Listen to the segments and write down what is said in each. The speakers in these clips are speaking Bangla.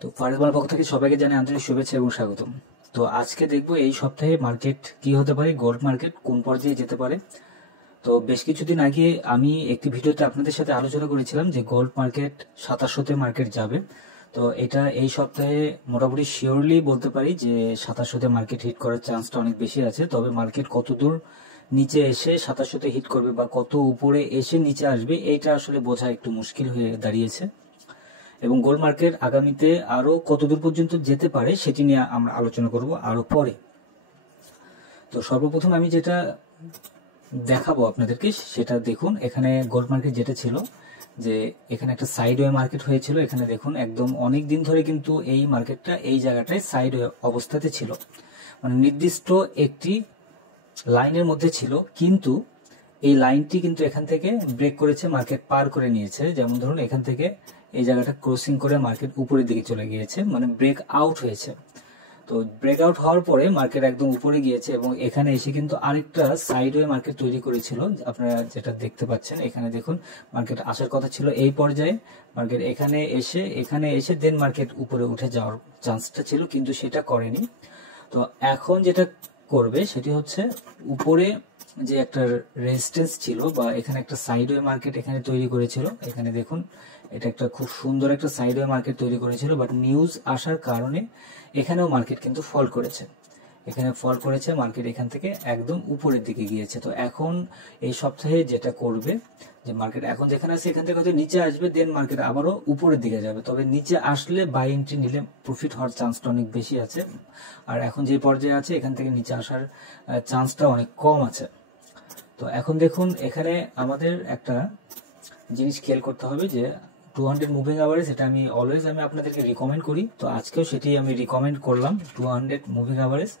তো ফারেজমার পক্ষ থেকে সবাইকে জানাই আন্তরিক শুভেচ্ছা এবং স্বাগতম। তো আজকে দেখবো এই সপ্তাহে মার্কেট কি হতে পারে, গোল্ড মার্কেট কোন পর্যায়ে যেতে পারে। তো বেশ কিছুদিন আগে আমি একটি ভিডিওতে আপনাদের সাথে আলোচনা করেছিলাম যে গোল্ড মার্কেট 2700-তে মার্কেট যাবে। তো এটা এই সপ্তাহে মোটামুটি শিওরলি বলতে পারি যে 2700-তে মার্কেট হিট করার চান্সটা অনেক বেশি আছে। তবে মার্কেট কত দূর নিচে এসে 2700-তে হিট করবে বা কত উপরে এসে নিচে আসবে, এইটা আসলে বোঝা একটু মুশকিল হয়ে দাঁড়িয়েছে। এবং গোল্ড মার্কেট আগামীতে আরো কতদূর পর্যন্ত যেতে পারে সেটি নিয়ে আমরা আলোচনা করব আরো পরে। তো সর্বপ্রথম আমি যেটা দেখাবো আপনাদেরকে সেটা দেখুন। এখানে গোল্ড মার্কেট যেটা ছিল যে এখানে একটা সাইডওয়ে মার্কেট হয়েছিল। এখানে দেখুন একদম অনেক দিন ধরে কিন্তু এই মার্কেটটা এই জায়গাটায় সাইডওয়ে অবস্থাতে ছিল, মানে নির্দিষ্ট একটি লাইনের মধ্যে ছিল, কিন্তু এই লাইনটি কিন্তু এখান থেকে ব্রেক করেছে, মার্কেট পার করে নিয়েছে। যেমন ধরুন এখান থেকে এই জায়গাটা ক্রসিং করে মার্কেট উপরের দিকে চলে গিয়েছে, মানে ব্রেক আউট হয়েছে। তো ব্রেক আউট হওয়ার পরে মার্কেট একদম উপরে গিয়েছে এবং এখানে এসে কিন্তু আরেকটা সাইডওয়ে মার্কেট তৈরি করেছিল, আপনারা যেটা দেখতে পাচ্ছেন। এখানে দেখুন মার্কেট আসার কথা ছিল এই পর্যায়ে, মার্কেট এখানে এসে দেন মার্কেট উপরে উঠে যাওয়ার চান্সটা ছিল, কিন্তু সেটা করেনি। তো এখন যেটা করবে সেটি হচ্ছে উপরে যে একটা রেজিস্ট্যান্স ছিল বা এখানে একটা সাইডওয়ে মার্কেট এখানে তৈরি করেছিল। এখানে দেখুন এটা একটা খুব সুন্দর একটা সাইডওয়ে মার্কেট তৈরি করেছিল, বাট নিউজ আসার কারণে এখানেও মার্কেট কিন্তু ফল করেছে। এখানে ফল করেছে, মার্কেট এখান থেকে একদম উপরের দিকে গিয়েছে। তো এখন এই সপ্তাহে যেটা করবে যে মার্কেট এখন যেখানে আছে এখান থেকে হয়তো নিচে আসবে, দেন মার্কেট আবারও উপরের দিকে যাবে। তবে নিচে আসলে বাই এন্ট্রি নিলে প্রফিট হওয়ার চান্সটা অনেক বেশি আছে, আর এখন যে পর্যায়ে আছে এখান থেকে নিচে আসার চান্সটা অনেক কম আছে। তো এখন দেখুন এখানে আমাদের একটা জিনিস খেয়াল করতে হবে যে 200 মুভিং অ্যাভারেজ, এটা আমি অলওয়েজ আপনাদেরকে রিকমেন্ড করি। তো আজকেও সেটি আমি রিকমেন্ড করলাম 200 মুভিং অ্যাভারেজ।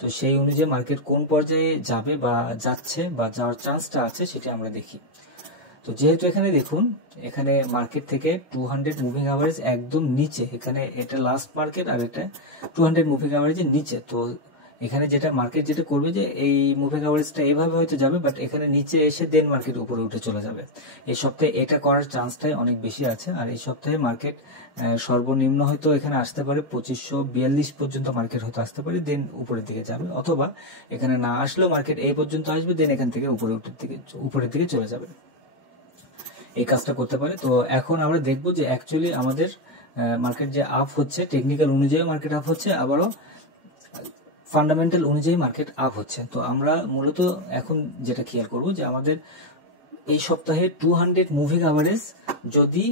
তো সেই অনুযায়ী মার্কেট কোন পর্যায়ে যাবে বা যাচ্ছে বা যাওয়ার চান্সটা আছে সেটি আমরা দেখি। তো যেহেতু এখানে দেখুন এখানে মার্কেট থেকে 200 মুভিং অ্যাভারেজ একদম নিচে, এখানে এটা লাস্ট মার্কেট আর এটা 200 মুভিং অ্যাভারেজের নিচে। তো এখানে যেটা মার্কেট যেটা করবে যে এই মুভিং অ্যাভারেজটা এইভাবে হয়তো যাবে, বাট এখানে নিচে এসে দেন মার্কেট উপরে উঠে চলে যাবে। এই সপ্তাহে এটা করার চান্সটাই অনেক বেশি আছে। আর এই সপ্তাহে মার্কেট সর্বনিম্ন হয়তো এখানে আসতে পারে 2542 পর্যন্ত মার্কেট হয়তো আসতে পারে, দেন উপরের দিকে যাবে। অথবা এখানে না আসলেও মার্কেট এই পর্যন্ত আসবে, দেন এখান থেকে উপরের দিকে চলে যাবে। এই কাজটা করতে পারে। তো এখন আমরা দেখবো যে অ্যাকচুয়ালি আমাদের মার্কেট যে আপ হচ্ছে, টেকনিক্যাল অনুযায়ী মার্কেট আপ হচ্ছে, আবারও ফান্ডামেন্টাল অনুযায়ী মার্কেট আপ হচ্ছে। তো আমরা মূলত এখন যেটা খেয়াল করব যে আমাদের এই সপ্তাহে 200 মুভিং অ্যাভারেজ যদি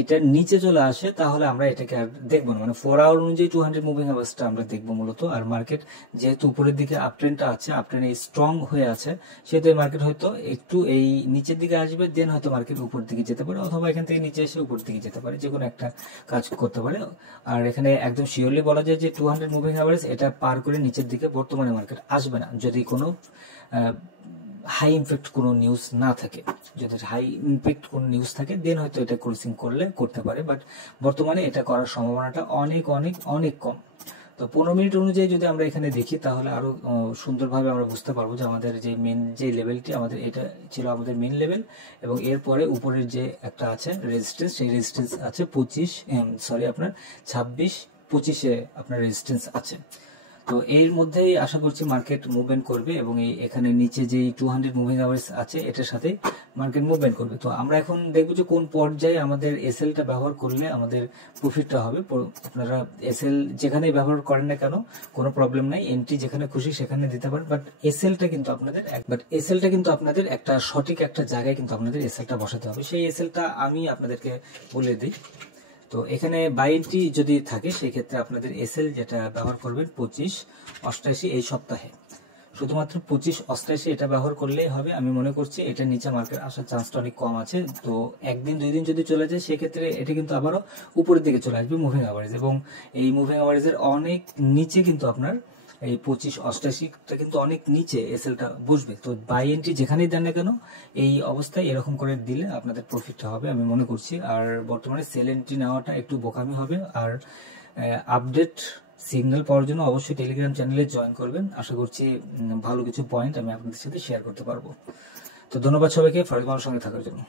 এটার নিচে চলে আসে তাহলে আমরা এটাকে আর দেখবো না, মানে 4 আওয়ার অনুযায়ী 200 মুভিং অ্যাভারেজটা আমরা দেখবো মূলত। আর মার্কেট যেহেতু উপরের দিকে আপট্রেন্ডটা আছে, আপট্রেন্ড স্ট্রং হয়ে আছে, সেহেতু মার্কেট হয়তো একটু এই নিচের দিকে আসবে, দেন হয়তো মার্কেট উপর দিকে যেতে পারে, অথবা এখান থেকে নিচে এসে উপর দিকে যেতে পারে, যে কোনো একটা কাজ করতে পারে। আর এখানে একদম শিওরলি বলা যায় যে 200 মুভিং অ্যাভারেজ এটা পার করে নিচের দিকে বর্তমানে মার্কেট আসবে না, যদি কোনো হাই ইমপ্যাক্ট কোনো নিউজ না থাকে। যদি হাই ইমপ্যাক্ট কোনো নিউজ থাকে দেন হয়তো এটা ক্রসিং করলে করতে পারে, বাট বর্তমানে এটা করার সম্ভাবনাটা অনেক অনেক অনেক কম। তো 15 মিনিট অনুযায়ী যদি আমরা এখানে দেখি তাহলে আরো সুন্দরভাবে আমরা বুঝতে পারবো যে আমাদের যে মেন যে লেভেলটি, আমাদের এটা ছিল আমাদের মেন লেভেল, এবং এরপরে উপরের যে একটা আছে রেজিস্ট্যান্স, সেই রেজিস্ট্যান্স আছে 26-25-এ আপনার রেজিস্ট্যান্স আছে। তো এর মধ্যেই আশা করছি মার্কেট মুভমেন্ট করবে, এবং এই এখানে নিচে যে 200 মুভিং আওয়ার্স আছে এটার সাথে মার্কেট মুভমেন্ট করবে। তো আমরা এখন দেখবো যে কোন পর্যায়ে আমাদের এসএলটা ব্যবহার করলে আমাদের প্রফিটটা হবে। আপনারা এসএল যেখানেই ব্যবহার করেন না কেন কোনো প্রবলেম নাই, এন্ট্রি যেখানে খুশি সেখানে দিতে পারেন, বাট এসএলটা কিন্তু আপনাদের একটা সঠিক একটা জায়গায় কিন্তু আপনাদের এসএলটা বসাতে হবে। সেই এসএলটা আমি আপনাদেরকে বলে দিই। তো এখানে বাই এন্ট্রি যদি থাকে সেই ক্ষেত্রে আপনাদের এসএল যেটা ব্যবহার করবেন 25-88 এই সপ্তাহে, শুধুমাত্র 25-88 এটা ব্যবহার করলেই হবে। আমি মনে করছি এটা নিচে মার্কেট আসার চান্সটা অনেক কম আছে। তো একদিন দুই দিন যদি চলে যায় সেক্ষেত্রে এটা কিন্তু আবারও উপরের দিকে চলে আসবে মুভিং অ্যাভারেজ, এবং এই মুভিং অ্যাভারেজের অনেক নিচে কিন্তু আপনার এই 25-88টা কিন্তু অনেক নিচে এসএলটা বসবে। তো বাই এন্ট্রি যেখানেই দেন না কেন এই অবস্থায় এরকম করে দিলে আপনাদের প্রফিটটা হবে আমি মনে করছি। আর বর্তমানে সেল এন্ট্রি নেওয়াটা একটু বোকামি হবে। আর আপডেট সিগন্যাল পাওয়ার জন্য অবশ্যই টেলিগ্রাম চ্যানেলে জয়েন করবেন। আশা করছি ভালো কিছু পয়েন্ট আমি আপনাদের সাথে শেয়ার করতে পারবো। তো ধন্যবাদ সবাইকে ফারুক সঙ্গে থাকার জন্য।